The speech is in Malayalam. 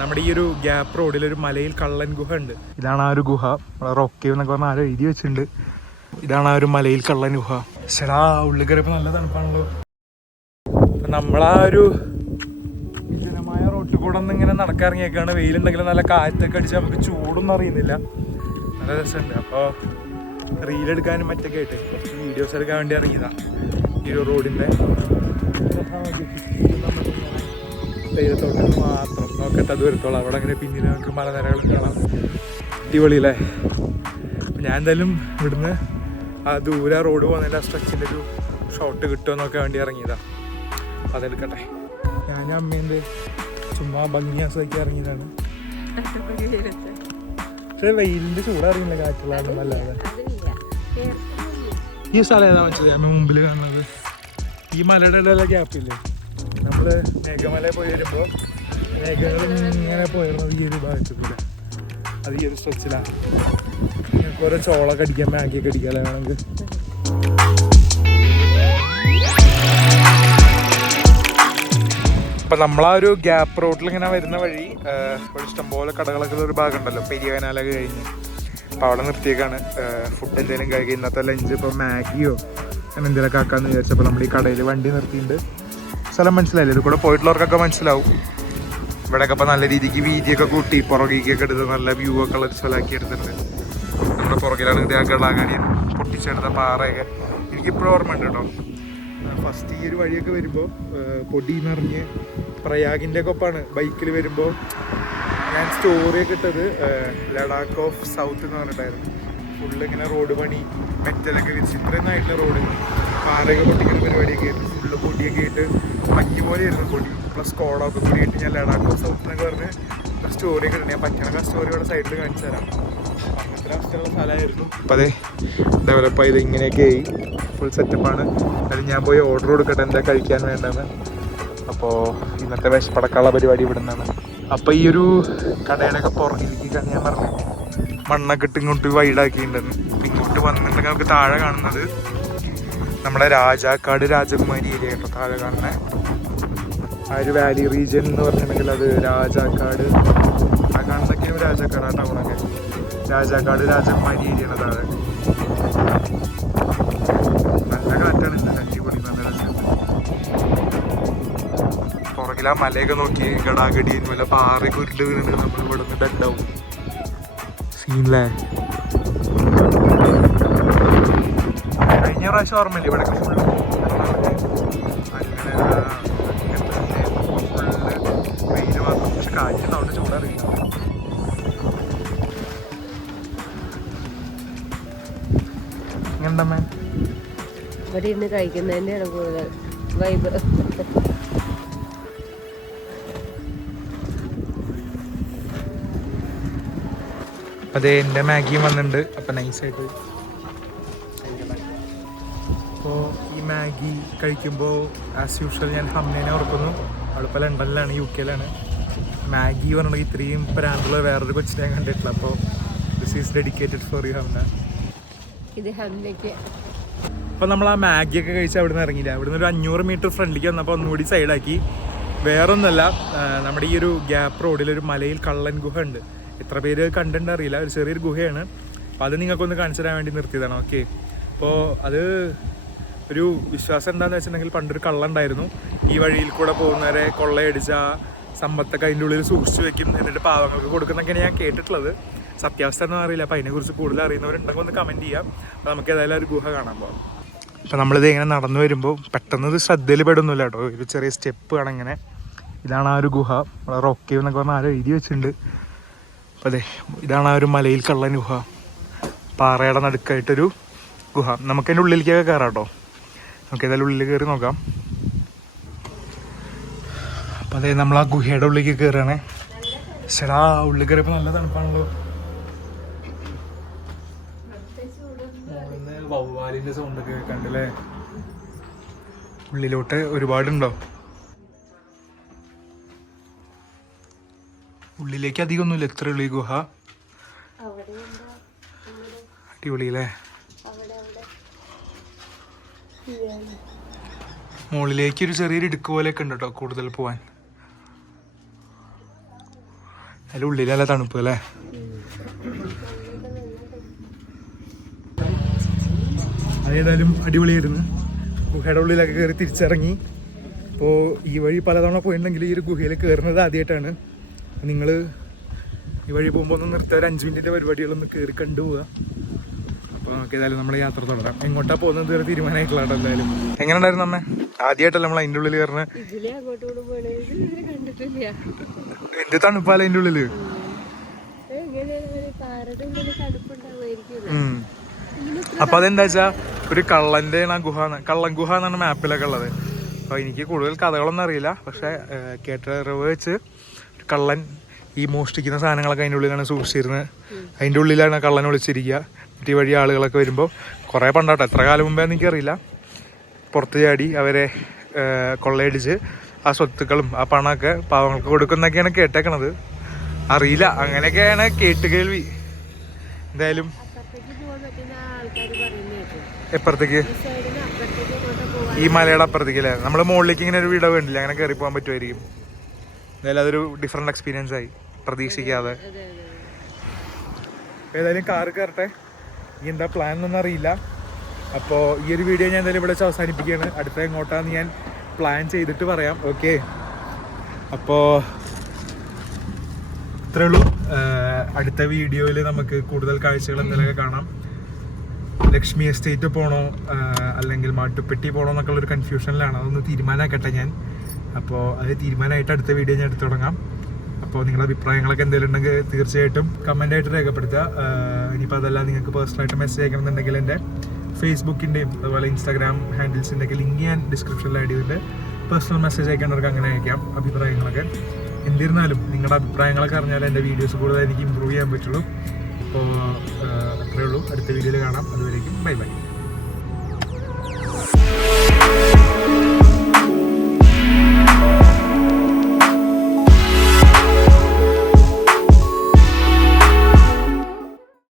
നമ്മുടെ ഈ ഒരു ഗ്യാപ്പ് റോഡിൽ ഒരു മലയിൽ കള്ളൻ ഗുഹ ഉണ്ട്. ഇതാണ് ആ ഒരു ഗുഹ. റോക്ക് കേവ് എന്നൊക്കെ പറഞ്ഞാൽ ആരും എഴുതി വെച്ചിട്ടുണ്ട്. ഇതാണ് ആ ഒരു മലയിൽ കള്ളൻ ഗുഹ. ശരാ ഉള്ളിൽ കയറിയപ്പോൾ നല്ല തണുപ്പാണല്ലോ. അപ്പം നമ്മളാ ഒരു വിജനമായ റോട്ടിൽ കൂടെ ഒന്ന് ഇങ്ങനെ നടക്കാറിങ്ങിയൊക്കെയാണ്. വെയിലുണ്ടെങ്കിലും നല്ല കാറ്റൊക്കെ അടിച്ച് നമുക്ക് ചൂടൊന്നും അറിയുന്നില്ല. നല്ല രസമുണ്ട്. അപ്പോൾ റീലെടുക്കാനും മറ്റൊക്കെ ആയിട്ട് കുറച്ച് വീഡിയോസ് എടുക്കാൻ വേണ്ടി ഇറങ്ങിയതാണ് ഈ ഒരു റോഡിൻ്റെ. തേയിലത്തോട്ടങ്ങൾ മാത്രം നോക്കട്ടെ ദൂരത്തോളം. അവിടെ അങ്ങനെ പിന്നിൽ നമുക്ക് മലനിരകൾ കാണാം. അടിപൊളിയല്ലേ? അപ്പം ഞാൻ എന്തായാലും ഇവിടുന്ന് ആ ദൂരെ റോഡ് പോകുന്നതിൻ്റെ ആ സ്ട്രെച്ചിൻ്റെ ഒരു ഷോട്ട് കിട്ടുമെന്നൊക്കെ വേണ്ടി ഇറങ്ങിയതാണ്. അതെടുക്കട്ടെ. ഞാനും അമ്മേൻ്റെ ചുമ്മാ ഭംഗി ആസ്വദിക്കാൻ ഇറങ്ങിയതാണ്. പക്ഷേ വെയിലിൻ്റെ ചൂടറിയില്ല, കാറ്റുള്ളതാണ് നല്ലത്. ഈ സ്ഥലം ഏതാ വെച്ചത് അമ്മ മുമ്പിൽ കാണുന്നത്? ഈ മലയുടെ ഇടയിലെ ഗ്യാപ്പില്ലേ, നമ്മൾ മേഘമല പോയി വരുമ്പോൾ മേഘങ്ങൾ ഇങ്ങനെ പോയിരുന്നത് ഈ ഒരു ഭാഗത്ത് കൂടെ. അത് ഈ ഒരു സ്ട്രെച്ചിലാണ്. ഞങ്ങൾക്ക് ഓരോ ചോളൊക്കെ അടിക്കാം, മാഗിയൊക്കെ അടിക്കാമല്ലോ വേണമെങ്കിൽ. അപ്പം നമ്മളാ ഒരു ഗ്യാപ്പ് റോഡിൽ ഇങ്ങനെ വരുന്ന വഴി ഒരു ഇഷ്ടംപോലെ കടകളൊക്കെ ഒരു ഭാഗം ഉണ്ടല്ലോ, പെരിയ കനാലൊക്കെ കഴിഞ്ഞ്. അപ്പോൾ അവിടെ നിർത്തിയേക്കാണ് ഫുഡ് എന്തെങ്കിലും കഴിക്കുക. ഇന്നത്തെ ലഞ്ച് ഇപ്പോൾ മാഗിയോ അങ്ങനെ എന്തെങ്കിലുമൊക്കെ ആക്കാമെന്ന് വിചാരിച്ചപ്പോൾ നമ്മൾ ഈ കടയിൽ വണ്ടി നിർത്തിയിട്ടുണ്ട്. സ്ഥലം മനസ്സിലായില്ലേ? ഇത് കൂടെ പോയിട്ടുള്ളവർക്കൊക്കെ മനസ്സിലാവും. ഇവിടെയൊക്കെ ഇപ്പോൾ നല്ല രീതിക്ക് വീതിയൊക്കെ കൂട്ടി പുറകേക്കൊക്കെ എടുത്ത് നല്ല വ്യൂ ഒക്കെ ഉള്ള ഒരു സ്ഥലമാക്കി എടുത്തിട്ടുണ്ട്. നമ്മുടെ പുറകിലാണെങ്കിൽ ആ ഗളാഗാടി പൊട്ടിച്ചെടുത്ത പാറയൊക്കെ എനിക്കിപ്പോഴും ഓർമ്മ ഉണ്ട് കേട്ടോ. ഫസ്റ്റ് ഈ ഒരു വഴിയൊക്കെ വരുമ്പോൾ പൊടി നിറഞ്ഞ് പ്രയാഗിൻ്റെ ഒക്കെ ഒപ്പമാണ് ബൈക്കിൽ വരുമ്പോൾ ഞാൻ സ്റ്റോറിയൊക്കെ ഇട്ടത്. ലഡാക്ക് ഓഫ് സൗത്ത് എന്ന് പറഞ്ഞിട്ടായിരുന്നു. ഫുള്ള് ഇങ്ങനെ റോഡ് പണി, മെറ്റലൊക്കെ വിരിച്ച് ഇത്രയൊന്നായിട്ടുള്ള റോഡ്, പാറയൊക്കെ പൊട്ടിക്കുന്ന പരിപാടിയൊക്കെ ആയിരുന്നു. ഫുള്ള് പൊടിയൊക്കെ ആയിട്ട് മഞ്ഞ് പോലെയായിരുന്നു പൊടി. പ്ലസ് കോടൊക്കെ കൂടിയിട്ട് ഞാൻ ലഡാക്ക് ഓഫ് സൗത്ത് എന്നൊക്കെ പറഞ്ഞ് ഒരു സ്റ്റോറിയൊക്കെ ഇട്ടുണ്ട്. ഞാൻ പറ്റണ സ്റ്റോറി ഇവിടെ സൈഡിൽ കാണിച്ചു തരാം. അങ്ങനത്തെ അവസ്ഥയുള്ള സ്ഥലമായിരുന്നു. അപ്പം അതെ ഡെവലപ്പ് ചെയ്ത് ഇങ്ങനെയൊക്കെ ആയി. ഫുൾ സെറ്റപ്പാണ്. അതിൽ ഞാൻ പോയി ഓർഡർ കൊടുക്കട്ടെ എന്താ കഴിക്കാൻ വേണ്ടതെന്ന്. അപ്പോൾ ഇന്നത്തെ വിശപ്പടക്കാനുള്ള പരിപാടി ഇവിടെ നിന്നാണ്. അപ്പോൾ ഈ ഒരു കടയുടെയൊക്കെ പുറകിലേക്ക് ഞാൻ പറഞ്ഞു മണ്ണൊക്കെ ഇട്ട് ഇങ്ങോട്ട് വൈഡാക്കിയിട്ടുണ്ടെന്ന്. ഇങ്ങോട്ട് വന്നിട്ടുണ്ടെങ്കിൽ നമുക്ക് താഴെ കാണുന്നത് നമ്മുടെ രാജാക്കാട് രാജകുമാരി ഏരിയ കേട്ടോ. താഴെ കാണുന്നത് ആ ഒരു വാലി റീജിയൻ എന്ന് പറഞ്ഞിട്ടുണ്ടെങ്കിൽ അത് രാജാക്കാട്, ആ കാണുന്നൊക്കെയാണ് രാജാക്കാട്. ആ ടൗണൊക്കെ രാജാക്കാട് രാജകുമാരി ഏരിയയാണ് താഴെ. നല്ല കാറ്റാണ് ഇന്നലെ, അടിപൊളി നല്ല രസമുണ്ട്. പുറകിൽ ആ മലയൊക്കെ നോക്കി ഗടാഗടി വല്ല പാറയൊക്കെ ഉരുണ്ട് വീണിട്ട് നമ്മൾ ഇവിടെ നിന്ന് ഡെഡാവും. സീനില്ലേ? കഴിഞ്ഞ പ്രാവശ്യം ഓർമ്മയില്ലേ ഇവിടെയൊക്കെ ഫുള്ള് അങ്ങനെ ഫുള്ള് വെയിൽ മാത്രം. പക്ഷെ കാറ്റുണ്ടാവും, ചൂടറിയില്ല. എങ്ങനെയുണ്ടമ്മേ? ഇവിടെ ഇരുന്ന് കഴിക്കുന്നതിൻ്റെയാണ് കൂടുതൽ വൈബ്. അതെ എൻ്റെ മാഗിയും വന്നിട്ടുണ്ട്. അപ്പം നൈസായിട്ട് അപ്പോൾ ഈ മാഗി കഴിക്കുമ്പോൾ ആസ് യൂഷ്വൽ ഞാൻ ഹംനേനെ ഓർക്കുന്നു. അവളിപ്പോൾ ലണ്ടനിലാണ്, UK-ലാണ്. മാഗി പറഞ്ഞിട്ടുണ്ടെങ്കിൽ ഇത്രയും പ്രാന്തുള്ള വേറൊരു കൊച്ചിനെ ഞാൻ കണ്ടിട്ടില്ല. അപ്പോൾ this is dedicated for you Hamna. ഇത് ഹംനയ്ക്ക്. അപ്പോൾ നമ്മൾ ആ മാഗിയൊക്കെ കഴിച്ച് അവിടെ നിന്ന് ഇറങ്ങിയില്ല. അവിടെ നിന്ന് ഒരു 500 മീറ്റർ ഫ്രണ്ടിലേക്ക് വന്നപ്പോൾ ഒന്നുകൂടി സൈഡാക്കി. വേറൊന്നുമല്ല, നമ്മുടെ ഈ ഒരു ഗ്യാപ്പ് റോഡിലൊരു മലയിൽ കള്ളൻ ഗുഹ ഉണ്ട്. എത്ര പേര് കണ്ടിട്ടുണ്ട് അറിയില്ല. ഒരു ചെറിയൊരു ഗുഹയാണ്. അപ്പോൾ അത് നിങ്ങൾക്കൊന്ന് കാണിച്ചു തരാൻ വേണ്ടി നിർത്തിയതാണ്. ഓക്കെ, അപ്പോൾ അത് ഒരു വിശ്വാസം എന്താണെന്ന് വെച്ചിട്ടുണ്ടെങ്കിൽ പണ്ടൊരു കള്ളുണ്ടായിരുന്നു. ഈ വഴിയിൽ കൂടെ പോകുന്നവരെ കൊള്ളയടിച്ച സമ്പത്തൊക്കെ അതിൻ്റെ ഉള്ളിൽ സൂക്ഷിച്ചു വെക്കും, എന്നിട്ട് പാവങ്ങൾക്ക് കൊടുക്കുന്നൊക്കെയാണ് ഞാൻ കേട്ടിട്ടുള്ളത്. സത്യാവസ്ഥ ഒന്നും അറിയില്ല. അപ്പോൾ അതിനെക്കുറിച്ച് കൂടുതൽ അറിയുന്നവരുണ്ടെങ്കിൽ ഒന്ന് കമൻറ്റ് ചെയ്യാം. അപ്പോൾ നമുക്ക് ഏതായാലും ഒരു ഗുഹ കാണാൻ പോകാം. അപ്പോൾ നമ്മളിത് ഇങ്ങനെ നടന്നു വരുമ്പോൾ പെട്ടെന്ന് ഇത് ശ്രദ്ധയിൽ പെടുന്നില്ല കേട്ടോ. ഒരു ചെറിയ സ്റ്റെപ്പ് ആണ് ഇങ്ങനെ. ഇതാണ് ആ ഒരു ഗുഹ. റോക്ക് കേവ് എന്നൊക്കെ പറഞ്ഞാൽ ആരും എഴുതി വെച്ചിട്ടുണ്ട്. അപ്പോൾ അതെ ഇതാണ് ആ ഒരു മലയിൽ കള്ളൻ ഗുഹ. പാറയുടെ നടുക്കായിട്ടൊരു ഗുഹ. നമുക്കതിൻ്റെ ഉള്ളിലേക്കൊക്കെ കയറാം കേട്ടോ. നമുക്ക് ഏതായാലും ഉള്ളിൽ കയറി നോക്കാം. അപ്പം അതെ നമ്മൾ ആ ഗുഹയുടെ ഉള്ളിലേക്ക് കയറുകയാണേ. ശരാ ഉള്ളിൽ കയറിയപ്പോൾ നല്ല തണുപ്പാണല്ലോ. വവ്വാലിൻ്റെ സൗണ്ടൊക്കെ കേൾക്കണ്ടല്ലേ. ഉള്ളിലോട്ട് ഒരുപാടുണ്ടോ? ഉള്ളിലേക്ക് അധികമൊന്നുമില്ല. എത്ര ഉള്ളി ഗുഹ. അടിപൊളിയല്ലേ? മുകളിലേക്ക് ഒരു ചെറിയൊരു ഇടുക്ക് പോലെയൊക്കെ ഉണ്ട് കേട്ടോ കൂടുതൽ പോവാൻ. അതിൻ്റെ ഉള്ളിലല്ല തണുപ്പ് അല്ലേ? അതേതായാലും അടിപൊളിയായിരുന്നു. ഗുഹയുടെ ഉള്ളിലൊക്കെ കയറി തിരിച്ചിറങ്ങി. അപ്പോൾ ഈ വഴി പലതവണ പോയിട്ടുണ്ടെങ്കിൽ ഈ ഒരു ഗുഹയിൽ കയറുന്നത് ആദ്യമായിട്ടാണ്. നിങ്ങൾ ഈ വഴി പോകുമ്പോൾ ഒന്ന് നിർത്തുക, ഒരു 5 മിനിറ്റിൻ്റെ പരിപാടികളൊന്ന് കയറി കണ്ടുപോവുക. അപ്പോൾ നമുക്ക് ഏതായാലും നമ്മൾ യാത്ര തുടരാം. എങ്ങോട്ടാണ് പോകുന്നത് ഇതുവരെ തീരുമാനമായിട്ടുള്ള എന്തായാലും. എങ്ങനെ ഉണ്ടായിരുന്നു അമ്മ? ആദ്യമായിട്ടല്ല നമ്മൾ അതിൻ്റെ ഉള്ളിൽ കയറുന്നത്. എന്ത് തണുപ്പാല അതിൻ്റെ ഉള്ളിൽ. അപ്പൊ അതെന്താ വെച്ചാ ഒരു കള്ളന്റെ കള്ളൻ ഗുഹ എന്നാണ് മാപ്പിലൊക്കെ ഉള്ളത്. അപ്പൊ എനിക്ക് കൂടുതൽ കഥകളൊന്നും അറിയില്ല, പക്ഷെ കേട്ടറിവ് വെച്ച് കള്ളൻ ഈ മോഷ്ടിക്കുന്ന സാധനങ്ങളൊക്കെ അതിൻ്റെ ഉള്ളിലാണ് സൂക്ഷിച്ചിരുന്നത്. അതിൻ്റെ ഉള്ളിലാണ് കള്ളൻ ഒളിച്ചിരിക്കുക. ഈ വഴി ആളുകളൊക്കെ വരുമ്പോൾ കുറേ പണ്ടാട്ടോ, എത്ര കാലം മുമ്പേ എനിക്കറിയില്ല, പുറത്ത് ചാടി അവരെ കൊള്ളയടിച്ച് ആ സ്വത്തുക്കളും ആ പണമൊക്കെ പാവങ്ങൾക്ക് കൊടുക്കുന്നൊക്കെയാണ് കേട്ടേക്കണത്. അറിയില്ല, അങ്ങനെയൊക്കെയാണ് കേട്ടുകേൾവി. എന്തായാലും എപ്പുറത്തേക്ക്, ഈ മലയുടെ അപ്പുറത്തേക്ക് അല്ലേ? നമ്മൾ മുകളിലേക്ക് ഇങ്ങനെ ഒരു വീടോ വേണ്ടില്ല, അങ്ങനെ കയറി പോകാൻ പറ്റുമായിരിക്കും. എന്തായാലും അതൊരു ഡിഫറെൻറ്റ് എക്സ്പീരിയൻസ് ആയി, പ്രതീക്ഷിക്കാതെ. ഏതായാലും കാറ് കയറട്ടെ. ഈ എന്താ പ്ലാൻ എന്നൊന്നും അറിയില്ല. അപ്പോൾ ഈ ഒരു വീഡിയോ ഞാൻ എന്തായാലും ഇവിടെ വെച്ച് അവസാനിപ്പിക്കുകയാണ്. അടുത്ത എങ്ങോട്ടാന്ന് ഞാൻ പ്ലാൻ ചെയ്തിട്ട് പറയാം. ഓക്കെ, അപ്പോൾ ഇത്രേ ഉള്ളൂ. അടുത്ത വീഡിയോയിൽ നമുക്ക് കൂടുതൽ കാഴ്ചകൾ എന്തെങ്കിലുമൊക്കെ കാണാം. ലക്ഷ്മി എസ്റ്റേറ്റ് പോകണോ അല്ലെങ്കിൽ മാട്ടുപ്പെട്ടി പോകണോ എന്നൊക്കെ ഉള്ളൊരു കൺഫ്യൂഷനിലാണ്. അതൊന്ന് തീരുമാനമാക്കട്ടെ ഞാൻ. അപ്പോൾ അത് തീരുമാനമായിട്ട് അടുത്ത വീഡിയോ ഞാൻ എടുത്തു തുടങ്ങാം. അപ്പോൾ നിങ്ങളുടെ അഭിപ്രായങ്ങളൊക്കെ എന്തെങ്കിലും ഉണ്ടെങ്കിൽ തീർച്ചയായിട്ടും കമൻ്റായിട്ട് രേഖപ്പെടുത്തുക. ഇനിയിപ്പോൾ അതല്ല നിങ്ങൾക്ക് പേഴ്സണലായിട്ട് മെസ്സേജ് അയക്കണമെന്നുണ്ടെങ്കിൽ എൻ്റെ ഫേസ്ബുക്കിൻ്റെയും അതുപോലെ ഇൻസ്റ്റാഗ്രാം ഹാൻഡിൽസിൻ്റെയൊക്കെ ലിങ്ക് ഞാൻ ഡിസ്ക്രിപ്ഷനിൽ ആഡ് ചെയ്തിട്ട് പേഴ്സണൽ മെസ്സേജ് അയക്കേണ്ടവർക്ക് അങ്ങനെ അയക്കാം അഭിപ്രായങ്ങളൊക്കെ. എന്നിരുന്നാലും നിങ്ങളുടെ അഭിപ്രായങ്ങളൊക്കെ അറിഞ്ഞാൽ എൻ്റെ വീഡിയോസ് കൂടുതൽ എനിക്ക് ഇമ്പ്രൂവ് ചെയ്യാൻ പറ്റുള്ളൂ. അപ്പോൾ അത്രയേ ഉള്ളൂ. അടുത്ത വീഡിയോയിൽ കാണാം. അതുവരേക്കും ബൈ ബൈ.